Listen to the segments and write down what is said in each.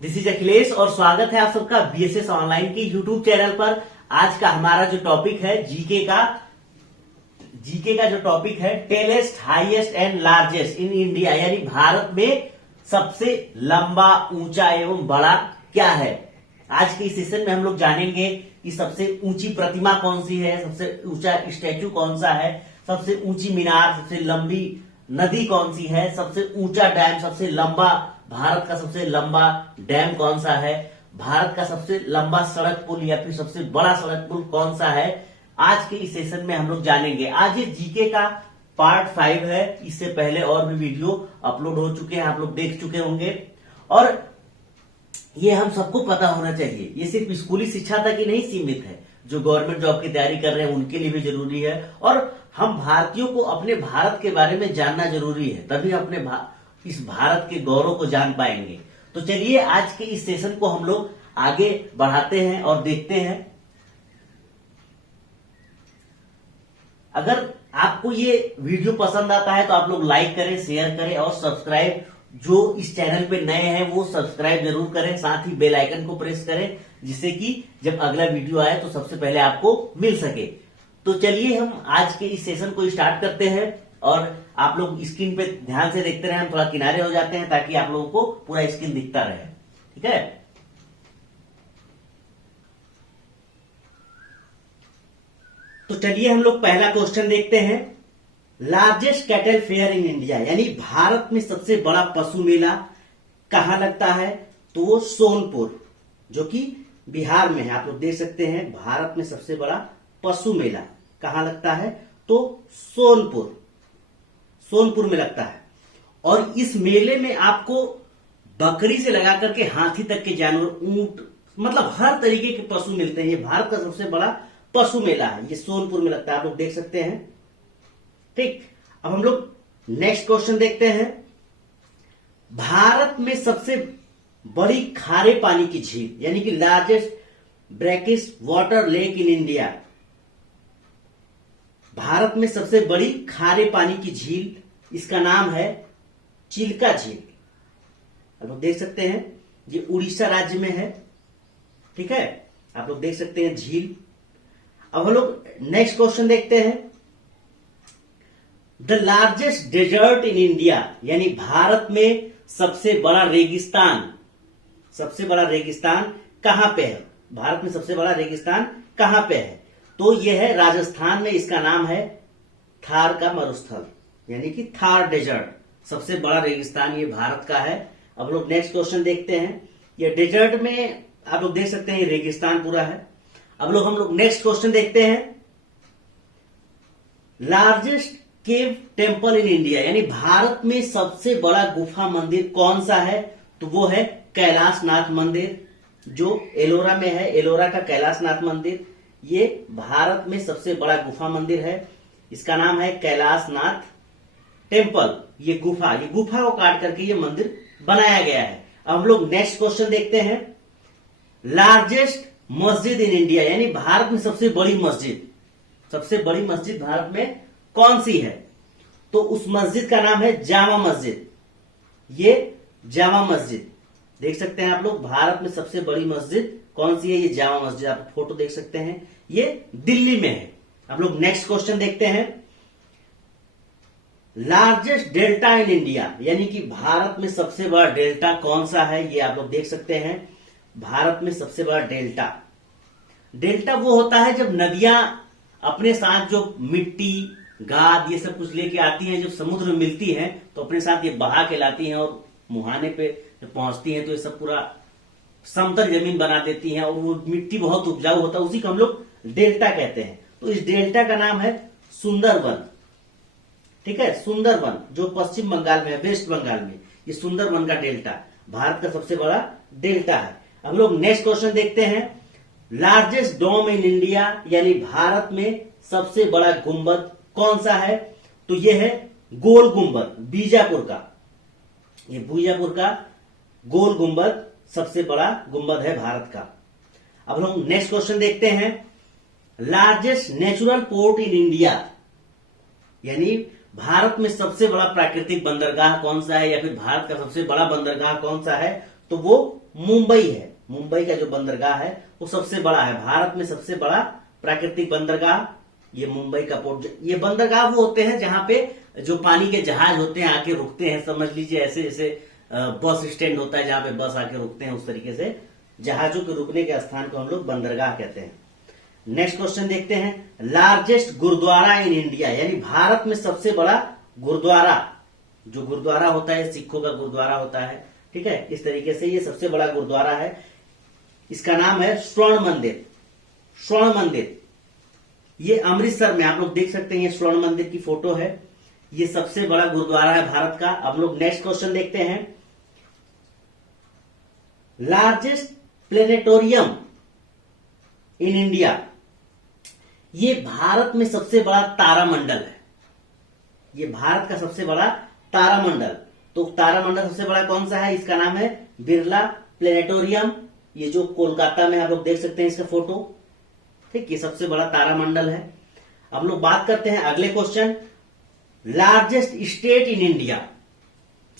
This is Akhilesh और स्वागत है आप सबका बीएसएस ऑनलाइन के यूट्यूब चैनल पर। आज का हमारा जो टॉपिक है जीके का जो टॉपिक है tallest highest and largest in India, यानी भारत में सबसे लंबा, ऊंचा एवं बड़ा क्या है। आज के इस सेशन में हम लोग जानेंगे कि सबसे ऊंची प्रतिमा कौन सी है, सबसे ऊंचा स्टैचू कौन सा है, सबसे ऊंची मीनार, सबसे लंबी नदी कौन सी है, सबसे ऊंचा डैम, सबसे लंबा भारत का सबसे लंबा डैम कौन सा है, भारत का सबसे लंबा सड़क पुल या फिर सबसे बड़ा सड़क पुल कौन सा है। आज के इस सेशन में हम लोग जानेंगे। आज ये जीके का पार्ट 5 है। इससे पहले और भी वीडियो अपलोड हो चुके हैं, आप लोग देख चुके होंगे और ये हम सबको पता होना चाहिए। ये सिर्फ स्कूली शिक्षा तक ही नहीं सीमित है, जो गवर्नमेंट जॉब की तैयारी कर रहे हैं उनके लिए भी जरूरी है। और हम भारतीयों को अपने भारत के बारे में जानना जरूरी है, तभी अपने इस भारत के गौरव को जान पाएंगे। तो चलिए आज के इस सेशन को हम लोग आगे बढ़ाते हैं और देखते हैं। अगर आपको ये वीडियो पसंद आता है तो आप लोग लाइक करें, शेयर करें और सब्सक्राइब, जो इस चैनल पे नए हैं वो सब्सक्राइब जरूर करें। साथ ही बेल आइकन को प्रेस करें जिससे कि जब अगला वीडियो आए तो सबसे पहले आपको मिल सके। तो चलिए हम आज के इस सेशन को स्टार्ट करते हैं और आप लोग स्क्रीन पे ध्यान से देखते रहे। हम थोड़ा किनारे हो जाते हैं ताकि आप लोगों को पूरा स्क्रीन दिखता रहे, ठीक है। तो चलिए हम लोग पहला क्वेश्चन देखते हैं। Largest cattle fair in India, यानी भारत में सबसे बड़ा पशु मेला कहां लगता है, तो वो सोनपुर, जो कि बिहार में है। आप लोग देख सकते हैं भारत में सबसे बड़ा पशु मेला कहां लगता है, तो सोनपुर में लगता है। और इस मेले में आपको बकरी से लगा करके हाथी तक के जानवर, ऊंट, मतलब हर तरीके के पशु मिलते हैं। ये भारत का सबसे बड़ा पशु मेला है, ये सोनपुर में लगता है, आप लोग देख सकते हैं, ठीक। अब हम लोग नेक्स्ट क्वेश्चन देखते हैं। भारत में सबसे बड़ी खारे पानी की झील, यानी कि largest brackish water lake in India, Bharat में सबसे बड़ी खारे पानी की झील, इसका नाम है चिल्का झील। आप लोग देख सकते हैं ये उड़ीसा राज्य में है, ठीक है। आप लोग देख सकते हैं झील। अब हम लोग नेक्स्ट क्वेश्चन देखते हैं। The largest desert in India, यानी भारत में सबसे बड़ा रेगिस्तान कहां पे है, भारत में सबसे बड़ा रेगिस्तान कहां पे है, तो यह है राजस्थान में। इसका नाम है थार का मरुस्थल, यानी कि थार डेजर्ट, सबसे बड़ा रेगिस्तान ये भारत का है। अब लोग नेक्स्ट क्वेश्चन देखते हैं। ये डेजर्ट में आप लोग देख सकते हैं ये रेगिस्तान पूरा है। अब हम लोग नेक्स्ट क्वेश्चन देखते हैं। Largest cave temple in India, यानी भारत में सबसे बड़ा गुफा मंदिर कौन सा है, तो वो है कैलाशनाथ मंदिर, जो एलोरा में है। एलोरा का कैलाशनाथ मंदिर ये भारत में सबसे बड़ा गुफा मंदिर है। इसका नाम है कैलाशनाथ टेम्पल। ये गुफा को काट करके ये मंदिर बनाया गया है। अब हम लोग नेक्स्ट क्वेश्चन देखते हैं। लार्जेस्ट मस्जिद इन इंडिया, यानी भारत में सबसे बड़ी मस्जिद भारत में कौन सी है, तो उस मस्जिद का नाम है जामा मस्जिद। ये जामा मस्जिद देख सकते हैं आप लोग, भारत में सबसे बड़ी मस्जिद कौन सी है, ये जामा मस्जिद। आप फोटो देख सकते हैं, ये दिल्ली में है। हम लोग नेक्स्ट क्वेश्चन देखते हैं। लार्जेस्ट डेल्टा इन इंडिया, यानी कि भारत में सबसे बड़ा डेल्टा कौन सा है, ये आप लोग देख सकते हैं। भारत में सबसे बड़ा डेल्टा वो होता है जब नदियां अपने साथ जो मिट्टी, गाद, ये सब कुछ लेके आती हैं, जब समुद्र में मिलती हैं तो अपने साथ ये बहा के लाती हैं और मुहाने पे जब पहुंचती हैं तो ये सब पूरा समतल जमीन बना देती हैं और वो मिट्टी बहुत उपजाऊ होता है, उसी को हम लोग डेल्टा कहते हैं। तो इस डेल्टा का नाम है सुंदरवन, ठीक है। सुंदरवन जो पश्चिम बंगाल में है, वेस्ट बंगाल में, ये सुंदरवन का डेल्टा भारत का सबसे बड़ा डेल्टा है। हम लोग नेक्स्ट क्वेश्चन देखते हैं। लार्जेस्ट डोम इन इंडिया, यानी भारत में सबसे बड़ा गुंबद कौन सा है, तो यह है गोल गुंबद, बीजापुर का। ये बीजापुर का गोल गुंबद सबसे बड़ा गुंबद है भारत का। अब हम नेक्स्ट क्वेश्चन देखते हैं। Largest natural port in India, यानी भारत में सबसे बड़ा प्राकृतिक बंदरगाह कौन सा है, या फिर भारत का सबसे बड़ा बंदरगाह कौन सा है, तो वो मुंबई है। मुंबई का जो बंदरगाह है वो सबसे बड़ा है, भारत में सबसे बड़ा प्राकृतिक बंदरगाह ये मुंबई का पोर्ट। ये बंदरगाह वो होते हैं जहां पे जो पानी के जहाज होते हैं आके रुकते हैं, समझ लीजिए ऐसे जैसे बस स्टैंड होता है जहां पे बस आके रुकते हैं, उस तरीके से जहाजों के रुकने के स्थान को हम लोग बंदरगाह कहते हैं। नेक्स्ट क्वेश्चन देखते हैं, लार्जेस्ट गुरुद्वारा इन इंडिया, यानी भारत में सबसे बड़ा गुरुद्वारा, जो गुरुद्वारा होता है सिखों का गुरुद्वारा होता है, ठीक है, इस तरीके से ये सबसे बड़ा गुरुद्वारा है। इसका नाम है स्वर्ण मंदिर। स्वर्ण मंदिर ये अमृतसर में, आप लोग देख सकते हैं, ये स्वर्ण मंदिर की फोटो है। ये सबसे बड़ा गुरुद्वारा है भारत का। अब लोग नेक्स्ट क्वेश्चन देखते हैं, लार्जेस्ट प्लेनेटोरियम इन इंडिया, ये भारत में सबसे बड़ा तारामंडल है। ये भारत का सबसे बड़ा तारामंडल, तो तारामंडल सबसे बड़ा कौन सा है, इसका नाम है बिरला प्लेनेटोरियम। ये जो कोलकाता में आप लोग देख सकते हैं इसका फोटो, ठीक, ये सबसे बड़ा तारामंडल है। अब लोग बात करते हैं अगले question, largest state in India,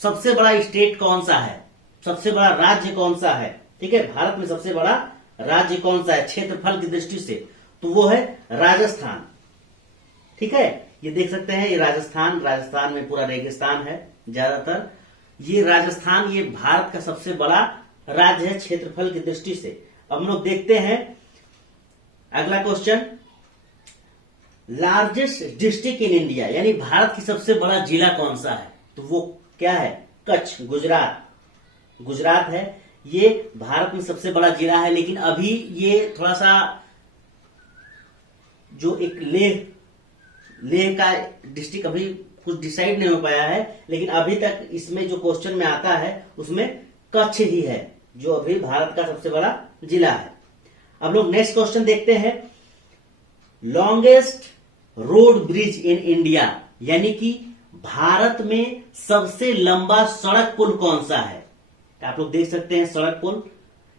सबसे बड़ा स्टेट कौन सा है, सबसे बड़ा राज्य कौन सा है, ठीक है, भारत में सबसे बड़ा राज्य कौन सा है क्षेत्रफल की दृष्टि से, तो वो है राजस्थान, ठीक है। ये देख सकते हैं, ये राजस्थान, राजस्थान में पूरा रेगिस्तान है ज्यादातर। ये राजस्थान ये भारत का सबसे बड़ा राज्य है क्षेत्रफल की दृष्टि से। अब हम लोग देखते हैं अगला question, largest district in India, यानी भारत की सबसे बड़ा जिला कौन सा है, तो वो क्या है, कच्छ, गुजरात, गुजरात है। ये भारत में सबसे बड़ा जिला है, लेकिन अभी ये थोड़ा सा जो एक लेह का डिस्ट्रिक्ट अभी कुछ डिसाइड नहीं हो पाया है, लेकिन अभी तक इसमें जो क्वेश्चन में आता है उसमें कच्छ ही है जो अभी भारत का सबसे बड़ा जिला है। अब लोग नेक्स्ट क्वेश्चन देखते हैं, longest road bridge in India, यानी कि भारत में सबसे लंबा सड़क पुल कौन सा है। आप लोग देख सकते हैं सड़क पुल,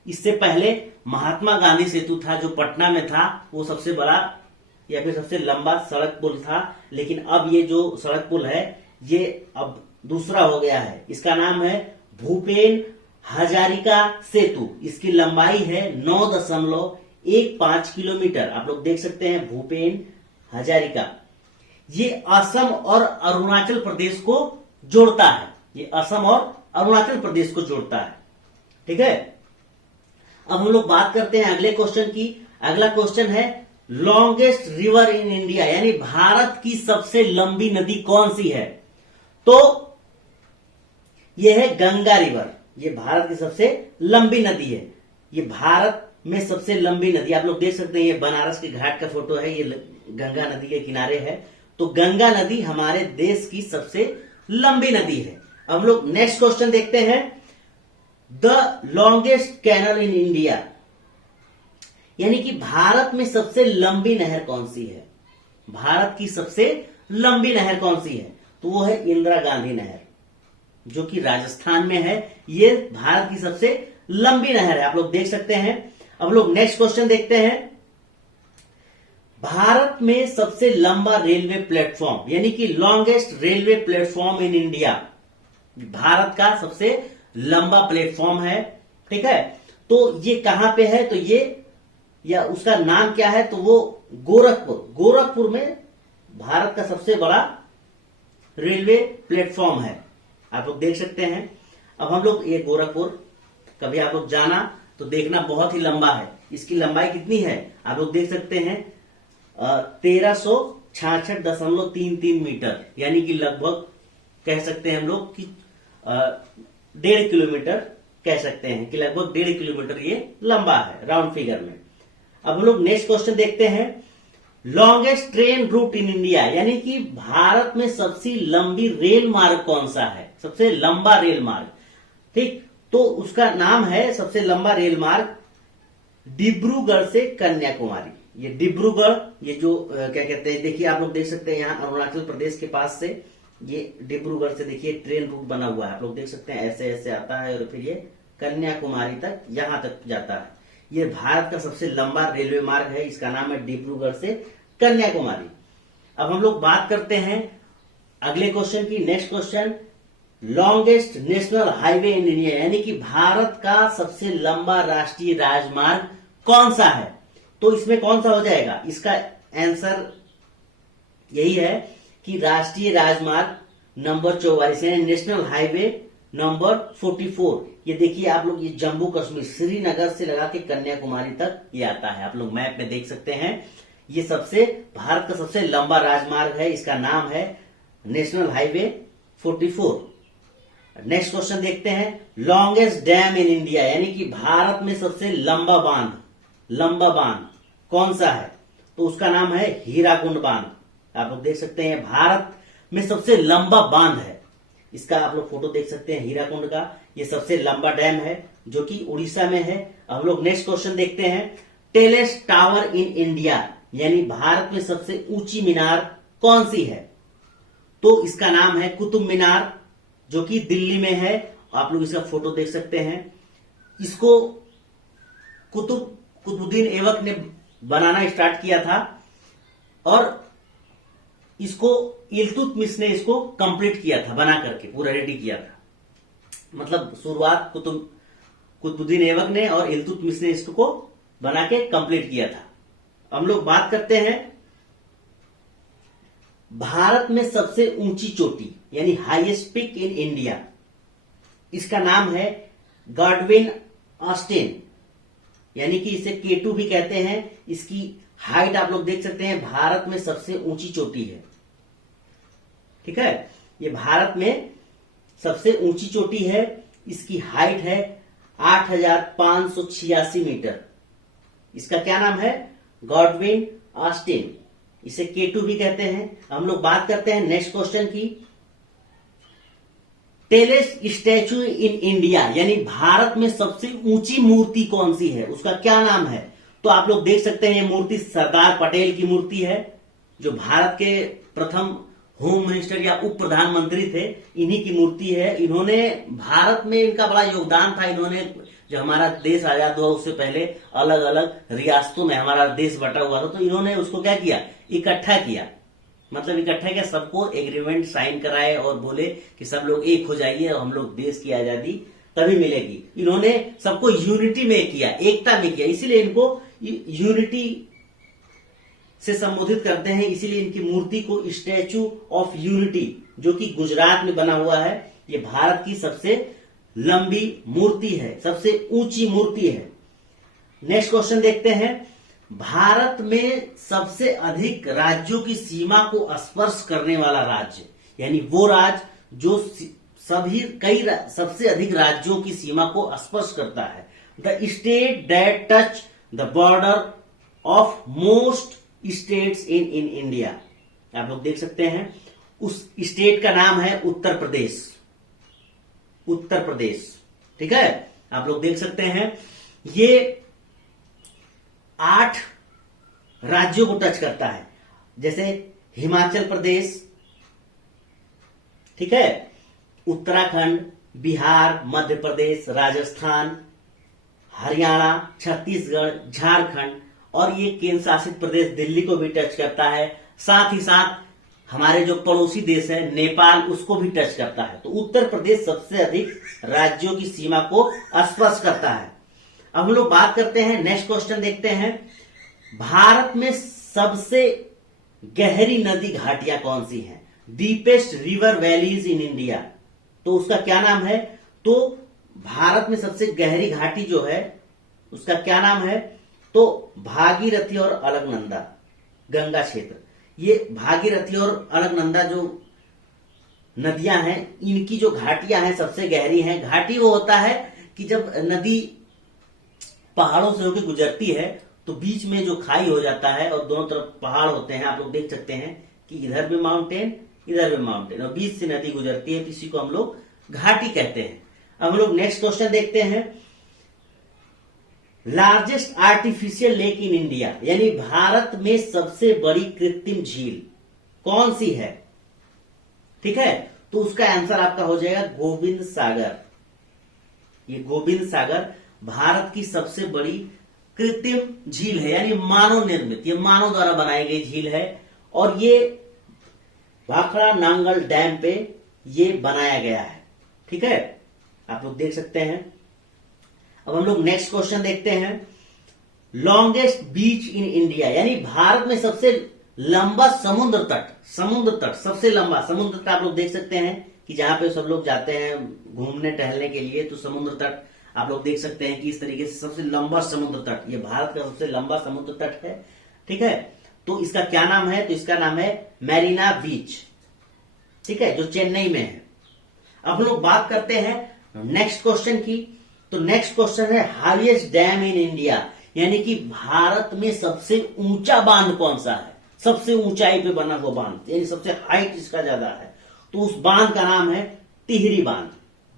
इससे पहले महात्मा गांधी सेतु था जो पटना में था, वो सबसे बड़ा या फिर सबसे लंबा सड़क पुल था, लेकिन अब ये जो सड़क पुल है ये अब दूसरा हो गया है। इसका नाम है भूपेन हजारिका सेतु। इसकी लंबाई है 9.15 किलोमीटर। आप लोग देख सकते हैं भूपेन हजारिका। ये असम और अरुणाचल प्रदेश को जोड़ता है, ये असम और अरुणाचल प्रदेश को जोड़ता है, ठीक है। अब हम लोग बात करते हैं अगले क्वेश्चन की। अगला क्वेश्चन है, लॉन्गेस्ट रिवर इन इंडिया, यानी भारत की सबसे लंबी नदी कौन सी है, तो यह है गंगा रिवर। ये भारत की सबसे लंबी नदी है, ये भारत में सबसे लंबी नदी। आप लोग देख सकते हैं, ये बनारस के घाट का फोटो है, ये गंगा नदी के किनारे है, तो गंगा नदी हमारे देश की सबसे लंबी नदी है। अब हम लोग नेक्स्ट क्वेश्चन देखते हैं, the longest canal in India, यानी कि भारत में सबसे लंबी नहर कौन सी है, भारत की सबसे लंबी नहर कौन सी है, तो वो है इंदिरा गांधी नहर जो कि राजस्थान में है। ये भारत की सबसे लंबी नहर है, आप लोग देख सकते हैं। अब लोग नेक्स्ट क्वेश्चन देखते हैं, भारत में सबसे लंबा रेलवे प्लेटफॉर्म, यानी कि longest railway platform in India, Bharat का सबसे लंबा प्लेटफॉर्म है, ठीक है। तो ये कहां पे है, तो ये या उसका नाम क्या है, तो वो गोरखपुर में भारत का सबसे बड़ा रेलवे प्लेटफॉर्म है, आप लोग देख सकते हैं। अब हम लोग ये गोरखपुर कभी आप लोग जाना तो देखना, बहुत ही लंबा है। इसकी लंबाई कितनी है, आप लोग देख सकते हैं 1366.33 मीटर, यानी कि लगभग कह सकते हैं हम लोग कि 1.5 किलोमीटर कह सकते हैं कि लगभग 1.5 किलोमीटर ये लंबा है राउंड फिगर में। अब हम लोग नेक्स्ट क्वेश्चन देखते हैं, लॉन्गेस्ट ट्रेन रूट इन इंडिया, यानी कि भारत में सबसे लंबी रेल मार्ग कौन सा है, सबसे लंबा रेल मार्ग, ठीक, तो उसका नाम है सबसे लंबा रेल मार्ग डिब्रूगढ़ से कन्याकुमारी। ये डिब्रूगढ़, ये जो क्या कहते हैं, देखिए आप लोग देख सकते हैं यहाँ अरुणाचल प्रदेश के पास से ये डिब्रूगढ़ से देखिए ट्रेन रूट बना हुआ है, आप लोग देख सकते हैं ऐसे ऐसे आता है और फिर ये कन्याकुमारी तक यहां तक जाता है। ये भारत का सबसे लंबा रेलवे मार्ग है, इसका नाम है डिब्रूगढ़ से कन्याकुमारी। अब हम लोग बात करते हैं अगले क्वेश्चन की। Next question, longest national highway in India, यानी कि भारत का सबसे लंबा राष्ट्रीय राजमार्ग कौन सा है? तो इसमें कौन सा हो जाएगा? इसका आंसर यही है कि राष्ट्रीय राजमार्ग नंबर 44 यानी नेशनल हाईवे नंबर 44। ये देखिए आप लोग, ये जम्मू कश्मीर श्रीनगर से लगा के कन्याकुमारी तक ये आता है। आप लोग मैप में देख सकते हैं। ये भारत का सबसे लंबा राजमार्ग है। इसका नाम है नेशनल हाईवे 44। नेक्स्ट क्वेश्चन देखते हैं। लॉन्गेस्ट डैम इन इंडिया, यानी कि भारत में सबसे लंबा बांध कौन सा है? तो उसका नाम है हीराकुंड बांध। आप लोग देख सकते हैं भारत में सबसे लंबा बांध है। इसका आप लोग फोटो देख सकते हैं हीराकुंड का। ये सबसे लंबा डैम है जो कि उड़ीसा में है। हम लोग नेक्स्ट क्वेश्चन देखते हैं। टेलेस्ट टावर इन इंडिया, यानी भारत में सबसे ऊंची मीनार कौन सी है? तो इसका नाम है कुतुब मीनार, जो कि दिल्ली में है। आप लोग इसका फोटो देख सकते हैं। इसको कुतुबुद्दीन ऐबक ने बनाना स्टार्ट किया था और इसको इल्तुतमिश ने इसको कंप्लीट किया था, बना करके पूरा रेडी किया था। मतलब शुरुआत कुतुबुद्दीन ऐबक ने और इल्तुतमिश ने इसको बना के कंप्लीट किया था। हम लोग बात करते हैं भारत में सबसे ऊंची चोटी, यानी हाईएस्ट पिक इन इंडिया। इसका नाम है गॉडविन ऑस्टिन, यानी कि इसे K2 भी कहते हैं। इसकी हाइट आप लोग देख सकते हैं, भारत में सबसे ऊंची चोटी है। ठीक है, ये भारत में सबसे ऊंची चोटी है। इसकी हाइट है 8,586 मीटर। इसका क्या नाम है? Godwin Austen. इसे K2 भी कहते हैं। हम लोग बात करते हैं नेक्स्ट क्वेश्चन की। टेलेस्ट स्टैचू इन इंडिया, यानी भारत में सबसे ऊंची मूर्ति कौन सी है? उसका क्या नाम है? तो आप लोग देख सकते हैं, ये मूर्ति सरदार पटेल की मूर्ति है, जो भारत के प्रथम होम मिनिस्टर या उप प्रधानमंत्री थे। इन्हीं की मूर्ति है। इन्होंने भारत में, इनका बड़ा योगदान था। इन्होंने, जब हमारा देश आजाद हुआ उससे पहले अलग अलग रियासतों में हमारा देश बटा हुआ था, तो इन्होंने उसको क्या किया? इकट्ठा किया। मतलब इकट्ठा किया, सबको एग्रीमेंट साइन कराए और बोले कि सब लोग एक हो जाइए और हम लोग देश की आजादी तभी मिलेगी। इन्होंने सबको यूनिटी में किया, एकता में किया। इसीलिए इनको यूनिटी से संबोधित करते हैं। इसीलिए इनकी मूर्ति को स्टैचू ऑफ यूनिटी, जो कि गुजरात में बना हुआ है, ये भारत की सबसे लंबी मूर्ति है, सबसे ऊंची मूर्ति है। नेक्स्ट क्वेश्चन देखते हैं। भारत में सबसे अधिक राज्यों की सीमा को स्पर्श करने वाला राज्य, यानी वो राज्य जो सबसे अधिक राज्यों की सीमा को स्पर्श करता है। The state that touch the border of most states in India. आप लोग देख सकते हैं, उस स्टेट का नाम है उत्तर प्रदेश। उत्तर प्रदेश, ठीक है, आप लोग देख सकते हैं। ये 8 राज्यों को टच करता है, जैसे हिमाचल प्रदेश, ठीक है, उत्तराखंड, बिहार, मध्य प्रदेश, राजस्थान, हरियाणा, छत्तीसगढ़, झारखंड, और ये केंद्र शासित प्रदेश दिल्ली को भी टच करता है। साथ ही साथ हमारे जो पड़ोसी देश है नेपाल, उसको भी टच करता है। तो उत्तर प्रदेश सबसे अधिक राज्यों की सीमा को स्पर्श करता है। अब हम लोग बात करते हैं, नेक्स्ट क्वेश्चन देखते हैं। भारत में सबसे गहरी नदी घाटियां कौन सी हैं? Deepest river valleys in India. तो उसका क्या नाम है? तो भारत में सबसे गहरी घाटी जो है उसका क्या नाम है? तो भागीरथी और अलकनंदा, गंगा क्षेत्र। ये भागीरथी और अलकनंदा जो नदियां हैं, इनकी जो घाटियां हैं सबसे गहरी हैं। घाटी वो होता है कि जब नदी पहाड़ों से होकर गुजरती है तो बीच में जो खाई हो जाता है और दोनों तरफ पहाड़ होते हैं। आप लोग देख सकते हैं कि इधर भी माउंटेन, इधर भी माउंटेन, और बीच से नदी गुजरती है, तो इसी को हम लोग घाटी कहते हैं। अब हम लोग नेक्स्ट क्वेश्चन देखते हैं। Largest artificial lake in India, यानी भारत में सबसे बड़ी कृत्रिम झील कौन सी है? ठीक है, तो उसका आंसर आपका हो जाएगा गोविंद सागर। ये गोविंद सागर भारत की सबसे बड़ी कृत्रिम झील है, यानी मानव निर्मित, ये मानव द्वारा बनाई गई झील है। और ये भाखड़ा नांगल डैम पे ये बनाया गया है। ठीक है, आप लोग देख सकते हैं। अब हम लोग नेक्स्ट क्वेश्चन देखते हैं। लॉन्गेस्ट बीच इन इंडिया, यानी भारत में सबसे लंबा समुद्र तट सबसे लंबा समुद्र तट आप लोग देख सकते हैं कि जहां पे सब लोग जाते हैं घूमने टहलने के लिए, तो समुद्र तट आप लोग देख सकते हैं कि इस तरीके से सबसे लंबा समुद्र तट, ये भारत का सबसे लंबा समुद्र तट है। ठीक है, तो इसका क्या नाम है? तो इसका नाम है मैरीना बीच, ठीक है, जो चेन्नई में है। अब हम लोग बात करते हैं नेक्स्ट क्वेश्चन की। तो नेक्स्ट क्वेश्चन है हाईएस्ट डैम इन इंडिया, यानी कि भारत में सबसे ऊंचा बांध कौन सा है? सबसे ऊंचाई पे बना हुआ बांध, यानी सबसे हाइट इसका ज्यादा है, तो उस बांध का नाम है टिहरी बांध।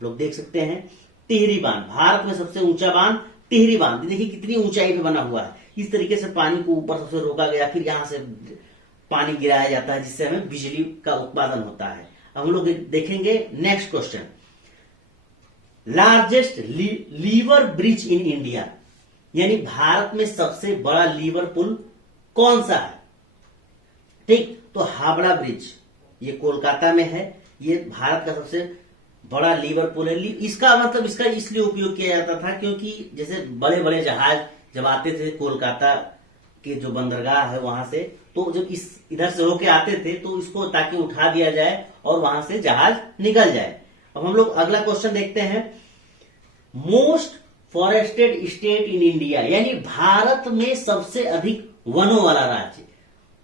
लोग देख सकते हैं टिहरी बांध, भारत में सबसे ऊंचा बांध टिहरी बांध। देखिए कितनी ऊंचाई पे बना हुआ है, इस तरीके से पानी को ऊपर सबसे रोका गया, फिर यहां से पानी गिराया जाता है जिससे हमें बिजली का उत्पादन होता है। अब हम लोग देखेंगे next question, largest lever bridge in India, यानी भारत में सबसे बड़ा लीवर पुल कौन सा है? ठीक, तो हावड़ा ब्रिज, ये कोलकाता में है, ये भारत का सबसे बड़ा लीवर पुल है। इसका मतलब इसका इसलिए उपयोग किया जाता था क्योंकि जैसे बड़े बड़े जहाज जब आते थे कोलकाता के जो बंदरगाह है वहां से, तो जब इस इधर से होके आते थे तो इसको ताकि उठा दिया जाए और वहां से जहाज निकल जाए। अब हम लोग अगला क्वेश्चन देखते हैं, most forested state in India, यानी भारत में सबसे अधिक वनों वाला राज्य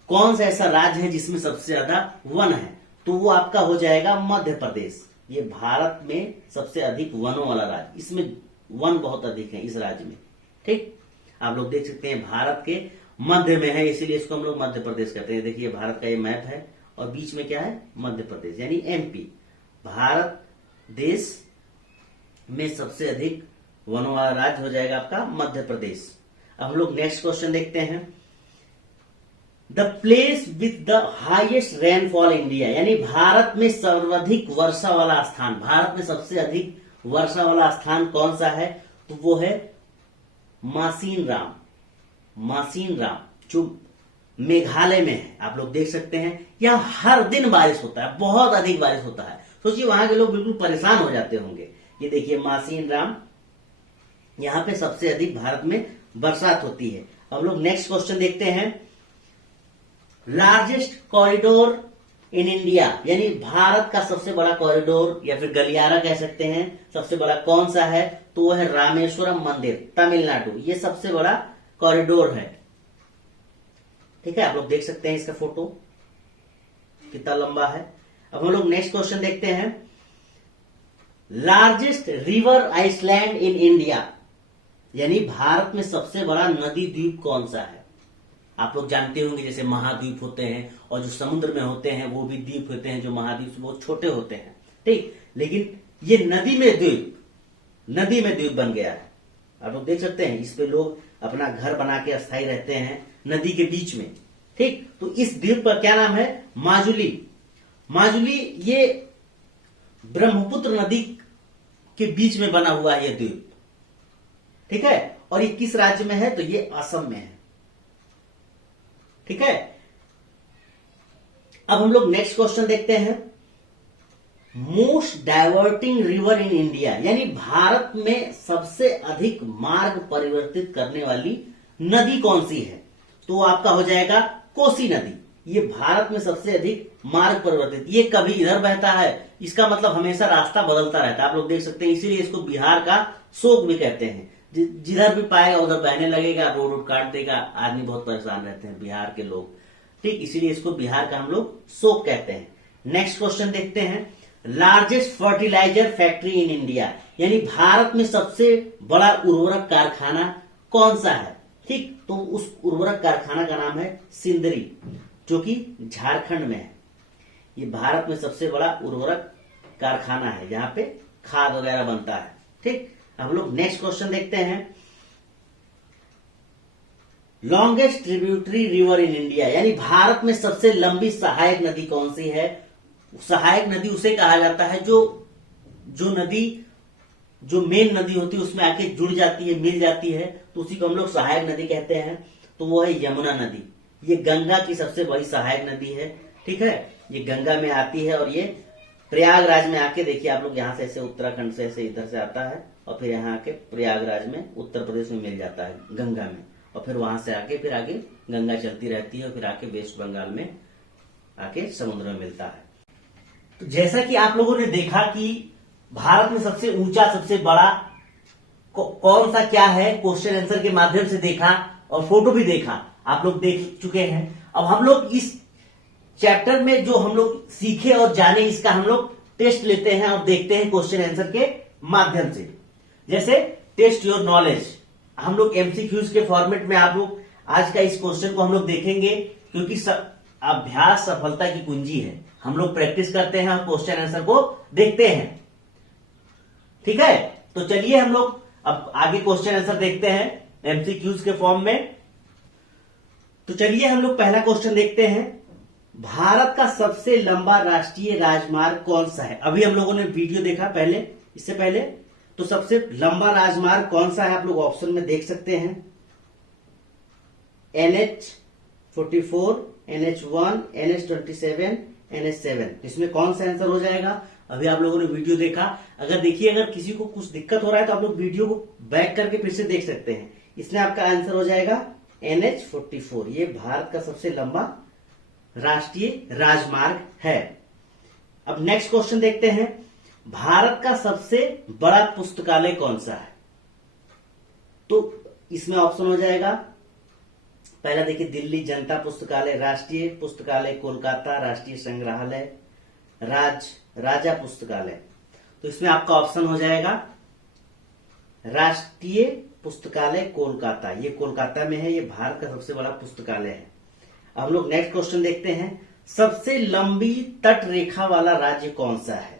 कौन सा ऐसा राज्य है जिसमें सबसे ज्यादा वन है? तो वो आपका हो जाएगा मध्य प्रदेश। ये भारत में सबसे अधिक वनों वाला राज्य, इसमें वन बहुत अधिक है इस राज्य में। ठीक, आप लोग देख सकते हैं भारत के मध्य में है, इसीलिए इसको हम लोग मध्य प्रदेश कहते हैं। देखिए भारत का ये मैप है और बीच में क्या है? मध्य प्रदेश, यानी एमपी। भारत देश में सबसे अधिक वनों वाला राज्य हो जाएगा आपका मध्य प्रदेश। अब हम लोग नेक्स्ट क्वेश्चन देखते हैं, the place with the highest rainfall India, यानी भारत में सर्वाधिक वर्षा वाला स्थान, भारत में सबसे अधिक वर्षा वाला स्थान कौन सा है? तो वो है मासीन राम, जो मेघालय में है। आप लोग देख सकते हैं यहां हर दिन बारिश होता है, बहुत अधिक बारिश होता है। सोचिए वहां के लोग बिल्कुल परेशान हो जाते होंगे। ये देखिए मासीन राम, यहां पे सबसे अधिक भारत में बरसात होती है। अब लोग नेक्स्ट क्वेश्चन देखते हैं, लार्जेस्ट कॉरिडोर इन इंडिया, यानी भारत का सबसे बड़ा कॉरिडोर या फिर गलियारा कह सकते हैं, सबसे बड़ा कौन सा है? तो वो है रामेश्वरम मंदिर, तमिलनाडु। ये सबसे बड़ा कॉरिडोर है। ठीक है, आप लोग देख सकते हैं इसका फोटो कितना लंबा है। अब हम लोग नेक्स्ट क्वेश्चन देखते हैं, largest river island in India, यानी भारत में सबसे बड़ा नदी द्वीप कौन सा है? आप लोग जानते होंगे जैसे महाद्वीप होते हैं और जो समुद्र में होते हैं वो भी द्वीप होते हैं, जो महाद्वीप से बहुत छोटे होते हैं। ठीक, लेकिन ये नदी में द्वीप बन गया है। आप लोग देख सकते हैं, इस पे लोग अपना घर बना के अस्थायी रहते हैं नदी के बीच में। ठीक, तो इस द्वीप का क्या नाम है? माजुली। ये ब्रह्मपुत्र नदी के बीच में बना हुआ है ये द्वीप। ठीक है, और ये किस राज्य में है? तो ये असम में है। ठीक है, अब हम लोग नेक्स्ट क्वेश्चन देखते हैं, most diverting river in India, यानी भारत में सबसे अधिक मार्ग परिवर्तित करने वाली नदी कौन सी है? तो आपका हो जाएगा कोसी नदी। ये भारत में सबसे अधिक मार्ग परिवर्तित, ये कभी इधर बहता है, इसका मतलब हमेशा रास्ता बदलता रहता है। आप लोग देख सकते हैं, इसीलिए इसको बिहार का शोक भी कहते हैं। जिधर भी पाएगा उधर बहने लगेगा, रोड काट देगा, आदमी बहुत परेशान रहते हैं बिहार के लोग। ठीक, इसीलिए इसको बिहार का हम लोग शोक कहते हैं। नेक्स्ट क्वेश्चन देखते हैं, largest fertilizer factory in India, यानी भारत में सबसे बड़ा उर्वरक कारखाना कौन सा है? ठीक, तो उस उर्वरक कारखाना का नाम है सिंदरी, जो कि झारखंड में है। ये भारत में सबसे बड़ा उर्वरक कारखाना है जहां पे खाद वगैरह बनता है। ठीक, हम लोग नेक्स्ट क्वेश्चन देखते हैं, longest tributary river in India, यानी भारत में सबसे लंबी सहायक नदी कौन सी है? सहायक नदी उसे कहा जाता है जो नदी जो मेन नदी होती है उसमें आके जुड़ जाती है, मिल जाती है, तो उसी को हम लोग सहायक नदी कहते हैं। तो वो है यमुना नदी। ये गंगा की सबसे बड़ी सहायक नदी है। ठीक है, ये गंगा में आती है और ये प्रयागराज में आके देखिए आप लोग, यहां से ऐसे उत्तराखंड से ऐसे इधर से आता है और फिर यहाँ आके प्रयागराज में उत्तर प्रदेश में मिल जाता है गंगा में, और फिर वहां से आके फिर आगे गंगा चलती रहती है और फिर आके वेस्ट बंगाल में आके समुद्र में मिलता है। तो जैसा कि आप लोगों ने देखा कि भारत में सबसे ऊंचा सबसे बड़ा कौन सा क्या है, क्वेश्चन आंसर के माध्यम से देखा और फोटो भी देखा, आप लोग देख चुके हैं। अब हम लोग इस चैप्टर में जो हम लोग सीखे और जाने, इसका हम लोग टेस्ट लेते हैं और देखते हैं क्वेश्चन आंसर के माध्यम से। जैसे टेस्ट योर नॉलेज, हम लोग एमसीक्यूज के फॉर्मेट में आप लोग आज का इस क्वेश्चन को हम लोग देखेंगे, क्योंकि अभ्यास सफलता की कुंजी है। हम लोग प्रैक्टिस करते हैं और क्वेश्चन आंसर को देखते हैं, ठीक है। तो चलिए हम लोग अब आगे क्वेश्चन आंसर देखते हैं एमसीक्यूज के फॉर्म में। तो चलिए हम लोग पहला क्वेश्चन देखते हैं, भारत का सबसे लंबा राष्ट्रीय राजमार्ग कौन सा है। अभी हम लोगों ने वीडियो देखा पहले, इससे पहले, तो सबसे लंबा राजमार्ग कौन सा है आप लोग ऑप्शन में देख सकते हैं, NH44, NH1, NH27, NH7। इसमें कौन सा आंसर हो जाएगा। अभी आप लोगों ने वीडियो देखा, अगर देखिए अगर किसी को कुछ दिक्कत हो रहा है तो आप लोग वीडियो को बैक करके फिर से देख सकते हैं। इसमें आपका आंसर हो जाएगा NH44। ये भारत का सबसे लंबा राष्ट्रीय राजमार्ग है। अब नेक्स्ट क्वेश्चन देखते हैं, भारत का सबसे बड़ा पुस्तकालय कौन सा है। तो इसमें ऑप्शन हो जाएगा, पहला देखिए दिल्ली जनता पुस्तकालय, राष्ट्रीय पुस्तकालय कोलकाता, राष्ट्रीय संग्रहालय, राजा पुस्तकालय। तो इसमें आपका ऑप्शन हो जाएगा राष्ट्रीय पुस्तकालय कोलकाता। ये कोलकाता में है, ये भारत का सबसे बड़ा पुस्तकालय है। अब हम लोग नेक्स्ट क्वेश्चन देखते हैं, सबसे लंबी तट रेखा वाला राज्य कौन सा है।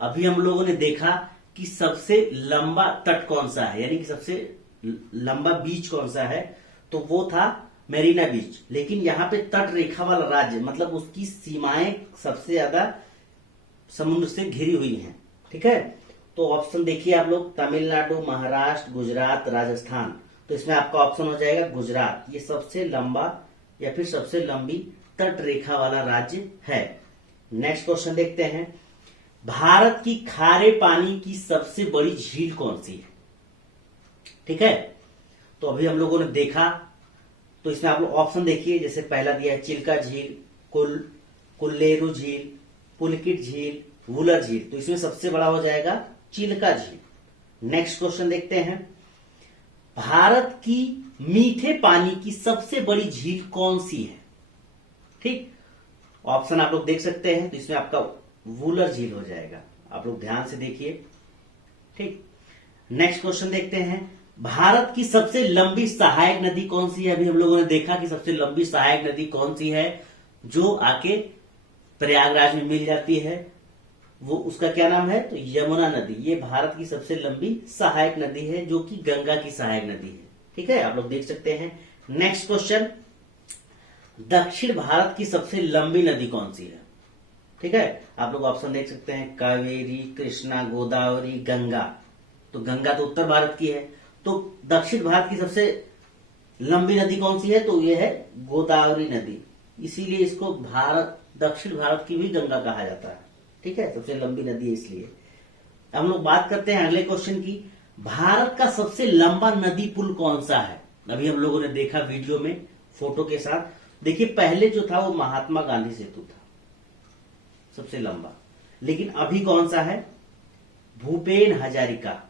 अभी हम लोगों ने देखा कि सबसे लंबा तट कौन सा है, यानी कि सबसे लंबा बीच कौन सा है, तो वो था मेरीना बीच। लेकिन यहाँ पे तट रेखा वाला राज्य मतलब उसकी सीमाएं सबसे ज्यादा समुद्र से घिरी हुई हैं, ठीक है। तो ऑप्शन देखिए आप लोग, तमिलनाडु, महाराष्ट्र, गुजरात, राजस्थान। तो इसमें आपका ऑप्शन हो जाएगा गुजरात। ये सबसे लंबा या फिर सबसे लंबी तट रेखा वाला राज्य है। नेक्स्ट क्वेश्चन देखते हैं, भारत की खारे पानी की सबसे बड़ी झील कौन सी है, ठीक है। तो अभी हम लोगों ने देखा, तो इसमें आप लोग ऑप्शन देखिए, जैसे पहला दिया है चिल्का झील, कुल्लेरू झील, पुलकित झील, वुलर झील। तो इसमें सबसे बड़ा हो जाएगा चिल्का झील। नेक्स्ट क्वेश्चन देखते हैं, भारत की मीठे पानी की सबसे बड़ी झील कौन सी है, ठीक। ऑप्शन आप लोग देख सकते हैं, तो इसमें आपका वुलर झील हो जाएगा। आप लोग ध्यान से देखिए, ठीक। नेक्स्ट क्वेश्चन देखते हैं, भारत की सबसे लंबी सहायक नदी कौन सी है। अभी हम लोगों ने देखा कि सबसे लंबी सहायक नदी कौन सी है, जो आके प्रयागराज में मिल जाती है, वो उसका क्या नाम है, तो यमुना नदी। ये भारत की सबसे लंबी सहायक नदी है, जो कि गंगा की सहायक नदी है, ठीक है। आप लोग देख सकते हैं। नेक्स्ट क्वेश्चन, दक्षिण भारत की सबसे लंबी नदी कौन सी है, ठीक है। आप लोग ऑप्शन देख सकते हैं, कावेरी, कृष्णा, गोदावरी, गंगा। तो गंगा तो उत्तर भारत की है, तो दक्षिण भारत की सबसे लंबी नदी कौन सी है, तो यह है गोदावरी नदी। इसीलिए इसको दक्षिण भारत की भी गंगा कहा जाता है, ठीक है। सबसे लंबी नदी है इसलिए। हम लोग बात करते हैं अगले क्वेश्चन की, भारत का सबसे लंबा नदी पुल कौन सा है। अभी हम लोगों ने देखा वीडियो में फोटो के साथ, देखिए पहले जो था वो महात्मा गांधी सेतु था सबसे लंबा, लेकिन अभी कौन सा है, भूपेन हजारिका।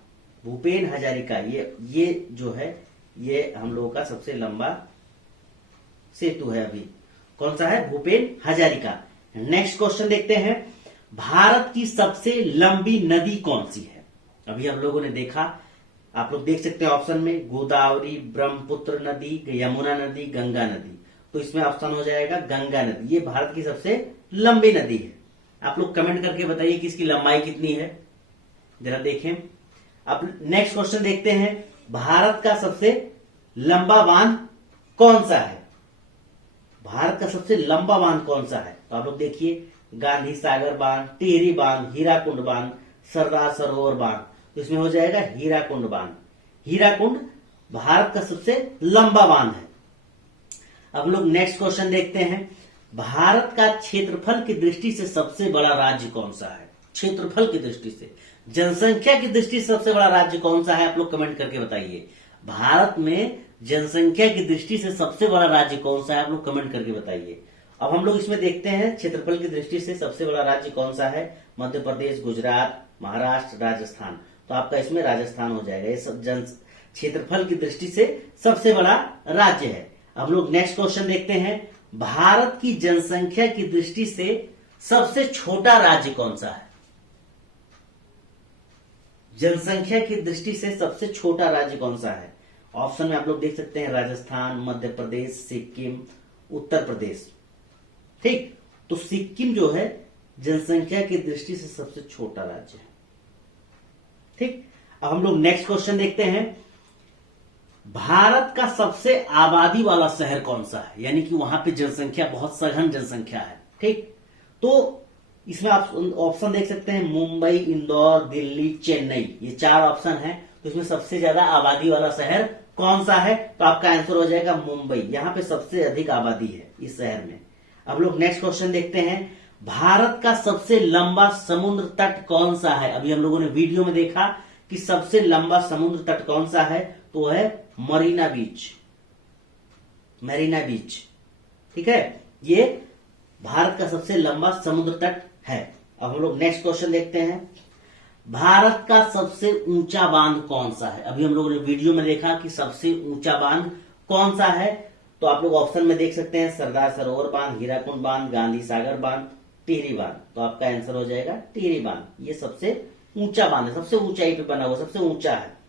ये जो है ये हम लोगों का सबसे लंबा सेतु है। अभी कौन सा है, भूपेन हजारिका। नेक्स्ट क्वेश्चन देखते हैं, भारत की सबसे लंबी नदी कौन सी है। अभी हम लोगों ने देखा, आप लोग देख सकते हैं ऑप्शन में, गोदावरी, ब्रह्मपुत्र नदी, यमुना नदी, गंगा नदी। तो इसमें ऑप्शन हो जाएगा गंगा नदी। ये भारत की सबसे लंबी नदी है। आप लोग कमेंट करके बताइए कि इसकी लंबाई कितनी है, जरा देखें। अब नेक्स्ट क्वेश्चन देखते हैं, भारत का सबसे लंबा बांध कौन सा है। भारत का सबसे लंबा बांध कौन सा है, तो आप लोग देखिए, गांधी सागर बांध, टिहरी बांध, हीराकुंड बांध, सरदार सरोवर बांध। तो इसमें हो जाएगा हीराकुंड बांध। हीराकुंड भारत का सबसे लंबा बांध है। अब लोग नेक्स्ट क्वेश्चन देखते हैं, भारत का क्षेत्रफल की दृष्टि से सबसे बड़ा राज्य कौन सा है? क्षेत्रफल की दृष्टि से, जनसंख्या की दृष्टि से सबसे बड़ा राज्य कौन सा है? आप लोग कमेंट करके बताइए। भारत में जनसंख्या की दृष्टि से सबसे बड़ा राज्य कौन सा है? आप लोग कमेंट करके बताइए। अब हम लोग इसमें देखते हैं क्षेत्रफल की दृष्टि से सबसे बड़ा राज्य कौन सा है। मध्य प्रदेश, गुजरात, महाराष्ट्र, राजस्थान। तो आपका इसमें राजस्थान हो जाएगा। ये सब क्षेत्रफल की दृष्टि से सबसे बड़ा राज्य है। हम लोग नेक्स्ट क्वेश्चन देखते हैं। भारत की जनसंख्या की दृष्टि से सबसे छोटा राज्य कौन सा है? जनसंख्या की दृष्टि से सबसे छोटा राज्य कौन सा है? ऑप्शन में आप लोग देख सकते हैं राजस्थान, मध्य प्रदेश, सिक्किम, उत्तर प्रदेश। ठीक, तो सिक्किम जो है जनसंख्या की दृष्टि से सबसे छोटा राज्य है। ठीक, अब हम लोग नेक्स्ट क्वेश्चन देखते हैं। भारत का सबसे आबादी वाला शहर कौन सा है? यानी कि वहां पे जनसंख्या बहुत सघन जनसंख्या है। ठीक, तो इसमें आप ऑप्शन देख सकते हैं मुंबई, इंदौर, दिल्ली, चेन्नई। ये 4 ऑप्शन है। तो इसमें सबसे ज्यादा आबादी वाला शहर कौन सा है? तो आपका आंसर हो जाएगा मुंबई। यहां पे सबसे अधिक आबादी है इस शहर में। अब लोग नेक्स्ट क्वेश्चन देखते हैं। भारत का सबसे लंबा समुद्र तट कौन सा है? अभी हम लोगों ने वीडियो में देखा कि सबसे लंबा समुद्र तट कौन सा है, तो है मरीना बीच। मरीना बीच, ठीक है, ये भारत का सबसे लंबा समुद्र तट है। अब हम लोग नेक्स्ट क्वेश्चन देखते हैं। भारत का सबसे ऊंचा बांध कौन सा है? अभी हम लोगों ने वीडियो में देखा कि सबसे ऊंचा बांध कौन सा है। तो आप लोग ऑप्शन में देख सकते हैं सरदार सरोवर बांध, हीराकुंड बांध, गांधी सागर बांध, टिहरी बांध। तो आपका आंसर हो जाएगा टिहरी बांध। ये सबसे ऊंचा बांध है, सबसे ऊंचाई पे बना हुआ, सबसे ऊंचा है।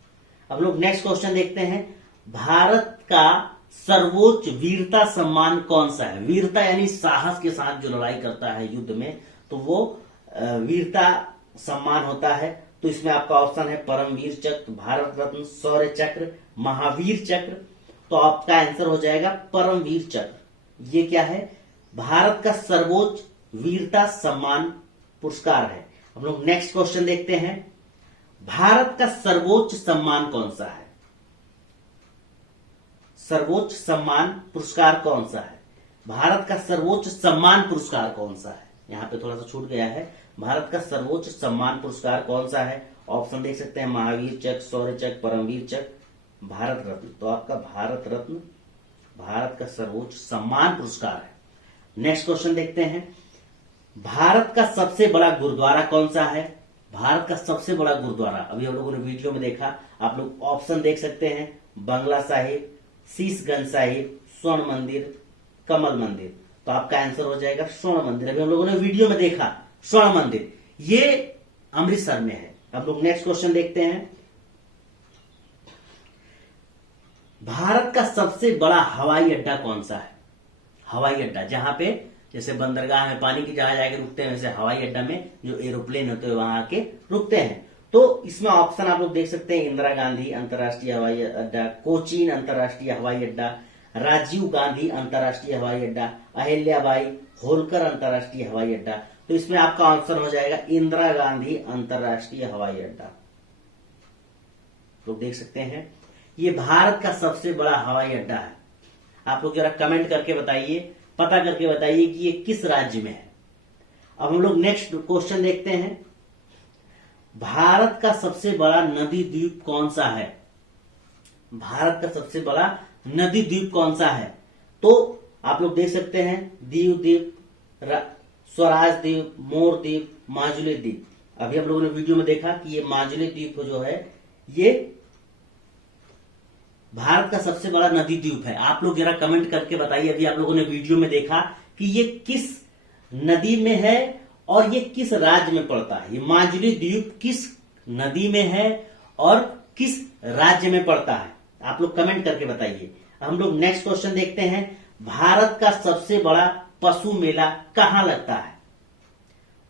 अब लोग नेक्स्ट क्वेश्चन देखते हैं। भारत का सर्वोच्च वीरता सम्मान कौन सा है? वीरता यानी साहस के साथ जो लड़ाई करता है युद्ध में, तो वो वीरता सम्मान होता है। तो इसमें आपका ऑप्शन है परमवीर चक्र, भारत रत्न, शौर्य चक्र, महावीर चक्र। तो आपका आंसर हो जाएगा परमवीर चक्र। ये क्या है? भारत का सर्वोच्च वीरता सम्मान पुरस्कार है। हम लोग नेक्स्ट क्वेश्चन देखते हैं। भारत का सर्वोच्च सम्मान कौन सा है? सर्वोच्च सम्मान पुरस्कार कौन सा है? भारत का सर्वोच्च सम्मान पुरस्कार कौन सा है? यहां पे थोड़ा सा छूट गया है। भारत का सर्वोच्च सम्मान पुरस्कार कौन सा है? ऑप्शन देख सकते हैं महावीर चक्र, शौर्य चक्र, परमवीर चक्र, भारत रत्न। तो आपका भारत रत्न भारत का सर्वोच्च सम्मान पुरस्कार है। नेक्स्ट क्वेश्चन देखते हैं। भारत का सबसे बड़ा गुरुद्वारा कौन सा है? भारत का सबसे बड़ा गुरुद्वारा, अभी हम लोगों ने वीडियो में देखा, आप लोग ऑप्शन देख सकते हैं बंगला साहिब, शीशगंज साहिब, स्वर्ण मंदिर, कमल मंदिर। तो आपका आंसर हो जाएगा स्वर्ण मंदिर। अभी हम लोगों ने वीडियो में देखा स्वर्ण मंदिर, ये अमृतसर में है। अब लोग नेक्स्ट क्वेश्चन देखते हैं। भारत का सबसे बड़ा हवाई अड्डा कौन सा है? हवाई अड्डा, जहां पे जैसे बंदरगाह में पानी की जहाज आके रुकते हैं, वैसे हवाई अड्डा में जो एरोप्लेन होते हैं वहां आके रुकते हैं। तो इसमें ऑप्शन आप लोग देख सकते हैं इंदिरा गांधी अंतर्राष्ट्रीय हवाई अड्डा, कोचीन अंतर्राष्ट्रीय हवाई अड्डा, राजीव गांधी अंतर्राष्ट्रीय हवाई अड्डा, अहिल्याबाई होलकर अंतर्राष्ट्रीय हवाई अड्डा। तो इसमें आपका आंसर हो जाएगा इंदिरा गांधी अंतर्राष्ट्रीय हवाई अड्डा। लोग देख सकते हैं ये भारत का सबसे बड़ा हवाई अड्डा है। आप लोग जरा कमेंट करके बताइए, पता करके बताइए कि ये किस राज्य में है। अब हम लोग नेक्स्ट क्वेश्चन देखते हैं। भारत का सबसे बड़ा नदी द्वीप कौन सा है? भारत का सबसे बड़ा नदी द्वीप कौन सा है? तो आप लोग देख सकते हैं दीव द्वीप, स्वराज द्वीप, मोर द्वीप, माजुली द्वीप। अभी हम लोगों ने वीडियो में देखा कि ये माजुली द्वीप जो है ये भारत का सबसे बड़ा नदी द्वीप है। आप लोग जरा कमेंट करके बताइए, अभी आप लोगों ने वीडियो में देखा कि ये किस नदी में है और ये किस राज्य में पड़ता है। ये माजुली द्वीप किस नदी में है और किस राज्य में पड़ता है? आप लोग कमेंट करके बताइए। हम लोग नेक्स्ट क्वेश्चन देखते हैं। भारत का सबसे बड़ा पशु मेला कहां लगता है?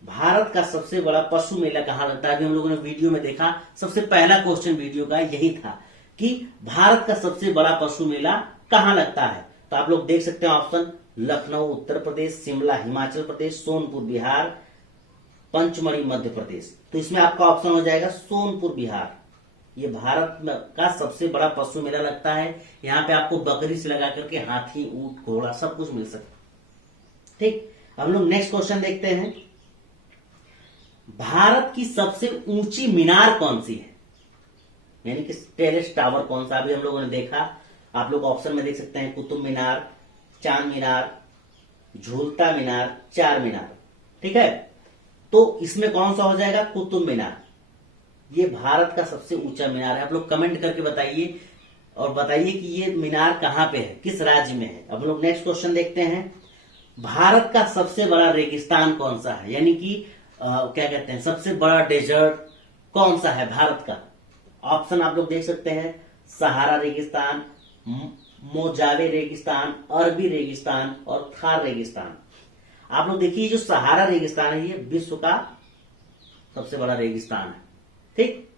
भारत का सबसे बड़ा पशु मेला कहां लगता है? अभी हम लोगों ने वीडियो में देखा, सबसे पहला क्वेश्चन वीडियो का यही था कि भारत का सबसे बड़ा पशु मेला कहां लगता है। तो आप लोग देख सकते हैं ऑप्शन लखनऊ उत्तर प्रदेश, शिमला हिमाचल प्रदेश, सोनपुर बिहार, पंचमढ़ी मध्य प्रदेश। तो इसमें आपका ऑप्शन हो जाएगा सोनपुर बिहार। ये भारत का सबसे बड़ा पशु मेला लगता है। यहाँ पे आपको बकरी से लगा करके हाथी, ऊंट, घोड़ा सब कुछ मिल सकता है। ठीक, हम लोग नेक्स्ट क्वेश्चन देखते हैं। भारत की सबसे ऊंची मीनार कौन सी है, यानी कि टेरेस टावर कौन सा। अभी हम लोगों ने देखा, आप लोग ऑप्शन में देख सकते हैं, कुतुब मीनार, चांद मीनार, झूलता मीनार, चार मीनार। ठीक है, तो इसमें कौन सा हो जाएगा, कुतुब मीनार। ये भारत का सबसे ऊंचा मीनार है। आप लोग कमेंट करके बताइए और बताइए कि ये मीनार कहां पे है, किस राज्य में है। अब लोग नेक्स्ट क्वेश्चन देखते हैं। भारत का सबसे बड़ा रेगिस्तान कौन सा है, यानी कि क्या कहते हैं, सबसे बड़ा डेजर्ट कौन सा है भारत का। ऑप्शन आप लोग देख सकते हैं, सहारा रेगिस्तान, मोजावे रेगिस्तान, अरबी रेगिस्तान और थार रेगिस्तान। आप लोग देखिए, जो सहारा रेगिस्तान है ये विश्व का सबसे बड़ा रेगिस्तान है। ठीक,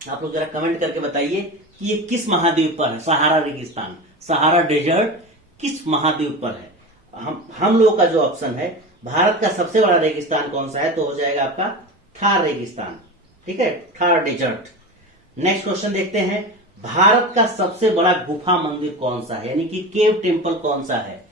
आप लोग जरा कमेंट करके बताइए कि ये किस महाद्वीप पर है, सहारा रेगिस्तान, सहारा डेजर्ट किस महाद्वीप पर है। हम लोगों का जो ऑप्शन है, भारत का सबसे बड़ा रेगिस्तान कौन सा है, तो हो जाएगा आपका थार रेगिस्तान। ठीक है, थार डेजर्ट। नेक्स्ट क्वेश्चन देखते हैं। भारत का सबसे बड़ा गुफा मंदिर कौन सा है, यानी कि केव टेम्पल कौन सा है,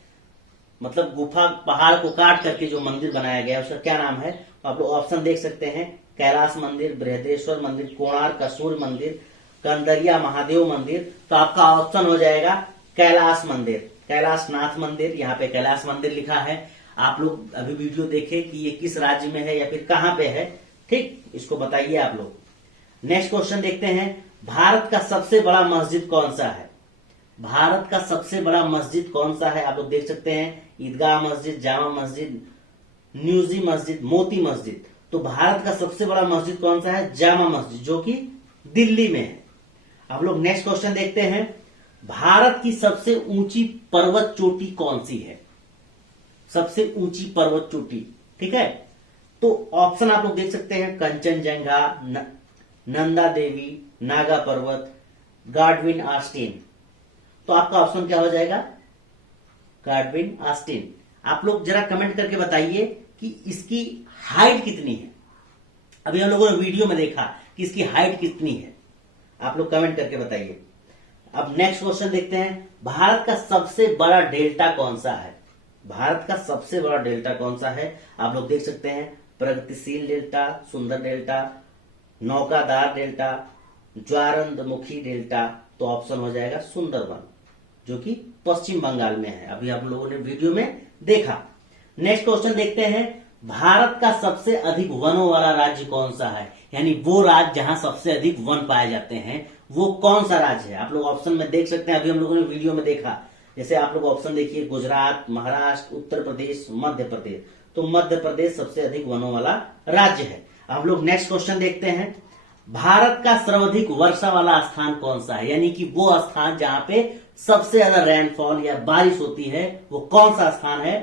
मतलब गुफा, पहाड़ को काट करके जो मंदिर बनाया गया है उसका क्या नाम है। तो आप लोग ऑप्शन देख सकते हैं, कैलाश मंदिर, बृहदेश्वर मंदिर, कोणार्क का सूर्य मंदिर, कंदरिया महादेव मंदिर। तो आपका ऑप्शन हो जाएगा कैलाश मंदिर, कैलाशनाथ मंदिर। यहाँ पे कैलाश मंदिर लिखा है। आप लोग अभी वीडियो देखें कि ये किस राज्य में है या फिर कहां पे है। ठीक, इसको बताइए आप लोग। नेक्स्ट क्वेश्चन देखते हैं। भारत का सबसे बड़ा मस्जिद कौन सा है, भारत का सबसे बड़ा मस्जिद कौन सा है। आप लोग देख सकते हैं, ईदगाह मस्जिद, जामा मस्जिद, न्यूजी मस्जिद, मोती मस्जिद। तो भारत का सबसे बड़ा मस्जिद कौन सा है, जामा मस्जिद, जो कि दिल्ली में है। आप लोग नेक्स्ट क्वेश्चन देखते हैं। भारत की सबसे ऊंची पर्वत चोटी कौन सी है, सबसे ऊंची पर्वत चोटी। ठीक है, तो ऑप्शन आप लोग देख सकते हैं, कंचनजंगा, नंदा देवी, नागा पर्वत, गार्डविन आस्टीन। तो आपका ऑप्शन क्या हो जाएगा, गार्डविन आस्टीन। आप लोग जरा कमेंट करके बताइए कि इसकी हाइट कितनी है। अभी हम लोगों ने वीडियो में देखा कि इसकी हाइट कितनी है, आप लोग कमेंट करके बताइए। अब नेक्स्ट क्वेश्चन देखते हैं। भारत का सबसे बड़ा डेल्टा कौन सा है, भारत का सबसे बड़ा डेल्टा कौन सा है। आप लोग देख सकते हैं, प्रगतिशील डेल्टा, सुंदर डेल्टा, नौकादार डेल्टा, ज्वारंदमुखी डेल्टा। तो ऑप्शन हो जाएगा सुंदरवन, जो कि पश्चिम बंगाल में है। अभी आप लोगों ने वीडियो में देखा। नेक्स्ट क्वेश्चन देखते हैं। भारत का सबसे अधिक वनों वाला राज्य कौन सा है, यानी वो राज्य जहां सबसे अधिक वन पाए जाते हैं, वो कौन सा राज्य है। आप लोग ऑप्शन में देख सकते हैं, अभी हम लोगों ने वीडियो में देखा। जैसे आप लोग ऑप्शन देखिए, गुजरात, महाराष्ट्र, उत्तर प्रदेश, मध्य प्रदेश। तो मध्य प्रदेश सबसे अधिक वनों वाला राज्य है। हम लोग नेक्स्ट क्वेश्चन देखते हैं। भारत का सर्वाधिक वर्षा वाला स्थान कौन सा है, यानी कि वो स्थान जहां पे सबसे ज्यादा रेनफॉल या बारिश होती है, वो कौन सा स्थान है।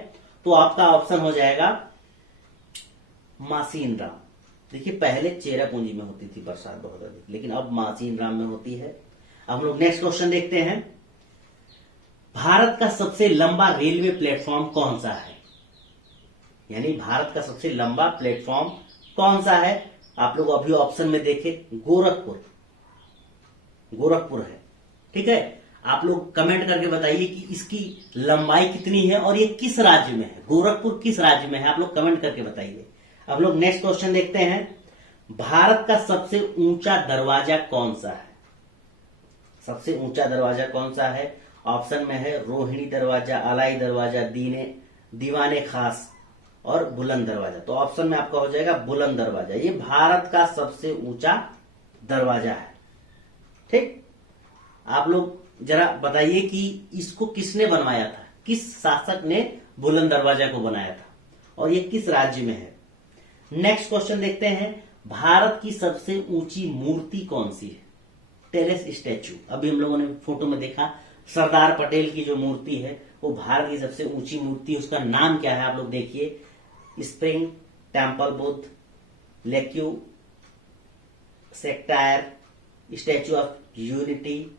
तो आपका ऑप्शन हो जाएगा मासीन राम। देखिए, पहले चेरापूंजी में होती थी बरसात बहुत अधिक, लेकिन अब मासीन राम में होती है। अब हम लोग नेक्स्ट क्वेश्चन देखते हैं। भारत का सबसे लंबा रेलवे प्लेटफॉर्म कौन सा है, यानी भारत का सबसे लंबा प्लेटफॉर्म कौन सा है। आप लोग अभी ऑप्शन में देखें, गोरखपुर, गोरखपुर है। ठीक है, आप लोग कमेंट करके बताइए कि इसकी लंबाई कितनी है और ये किस राज्य में है, गोरखपुर किस राज्य में है। आप लोग कमेंट करके बताइए। अब लोग नेक्स्ट क्वेश्चन देखते हैं। भारत का सबसे ऊंचा दरवाजा कौन सा है, सबसे ऊंचा दरवाजा कौन सा है। ऑप्शन में है रोहिणी दरवाजा, अलाई दरवाजा, दीवाने खास और बुलंद दरवाजा। तो ऑप्शन में आपका हो जाएगा बुलंद दरवाजा। ये भारत का सबसे ऊंचा दरवाजा है। ठीक, आप लोग जरा बताइए कि इसको किसने बनवाया था, किस शासक ने बुलंद दरवाजा को बनाया था और ये किस राज्य में है। नेक्स्ट क्वेश्चन देखते हैं। भारत की सबसे ऊंची मूर्ति कौन सी है, टेरेस स्टैचू। अभी हम लोगों ने फोटो में देखा, सरदार पटेल की जो मूर्ति है वो भारत की सबसे ऊंची मूर्ति है। उसका नाम क्या है, आप लोग देखिए, स्प्रिंग टेम्पल बुद्ध, लेक्यू सेक्टायर, स्टैचू ऑफ यूनिटी,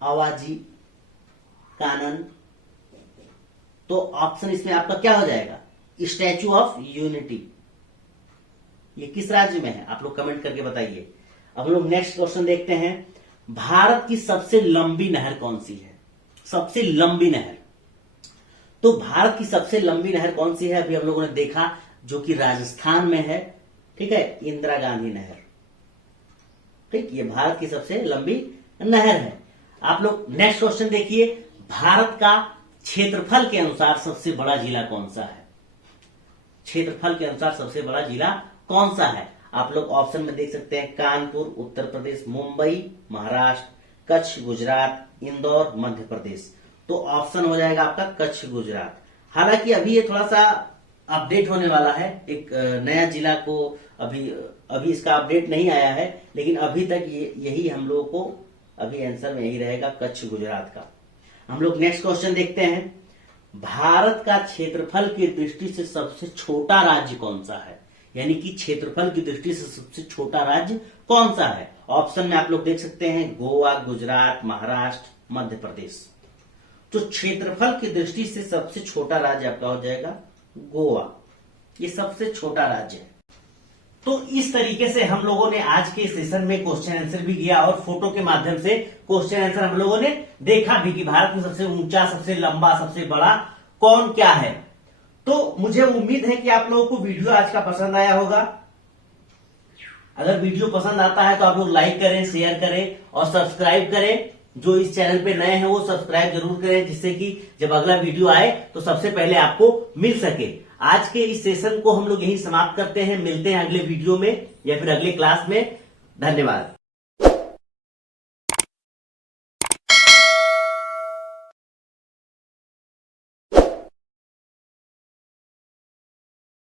आवाजी कानन। तो ऑप्शन इसमें आपका क्या हो जाएगा, स्टैचू ऑफ यूनिटी। ये किस राज्य में है, आप लोग कमेंट करके बताइए। अब हम लोग नेक्स्ट क्वेश्चन देखते हैं। भारत की सबसे लंबी नहर कौन सी है, सबसे लंबी नहर। तो भारत की सबसे लंबी नहर कौन सी है? अभी हम लोगों ने देखा, जो कि राजस्थान में है, ठीक है, इंदिरा गांधी नहर। ठीक, ये भारत की सबसे लंबी नहर है। आप लोग नेक्स्ट क्वेश्चन देखिए, भारत का क्षेत्रफल के अनुसार सबसे बड़ा जिला कौन सा है? क्षेत्रफल के अनुसार सबसे बड़ा जिला कौन सा है? आप लोग ऑप्शन में देख सकते हैं, कानपुर उत्तर प्रदेश, मुंबई महाराष्ट्र, कच्छ गुजरात, इंदौर मध्य प्रदेश। तो ऑप्शन हो जाएगा आपका कच्छ गुजरात। हालांकि अभी ये थोड़ा सा अपडेट होने वाला है, एक नया जिला को अभी इसका अपडेट नहीं आया है, लेकिन अभी तक यही हम लोगों को अभी आंसर में यही रहेगा, कच्छ गुजरात का। हम लोग नेक्स्ट क्वेश्चन देखते हैं, भारत का क्षेत्रफल की दृष्टि से सबसे छोटा राज्य कौन सा है? यानी कि क्षेत्रफल की दृष्टि से सबसे छोटा राज्य कौन सा है? ऑप्शन में आप लोग देख सकते हैं, गोवा, गुजरात, महाराष्ट्र, मध्य प्रदेश। तो क्षेत्रफल की दृष्टि से सबसे छोटा राज्य आपका हो जाएगा गोवा, ये सबसे छोटा राज्य है। तो इस तरीके से हम लोगों ने आज के सेशन में क्वेश्चन आंसर भी किया और फोटो के माध्यम से क्वेश्चन आंसर हम लोगों ने देखा भी कि भारत में सबसे ऊंचा, सबसे लंबा, सबसे बड़ा कौन क्या है। तो मुझे उम्मीद है कि आप लोगों को वीडियो आज का पसंद आया होगा। अगर वीडियो पसंद आता है तो आप लोग लाइक करें, शेयर करें और सब्सक्राइब करें। जो इस चैनल पे नए हैं वो सब्सक्राइब जरूर करें, जिससे कि जब अगला वीडियो आए तो सबसे पहले आपको मिल सके। आज के इस सेशन को हम लोग यहीं समाप्त करते हैं, मिलते हैं अगले वीडियो में या फिर अगले क्लास में। धन्यवाद।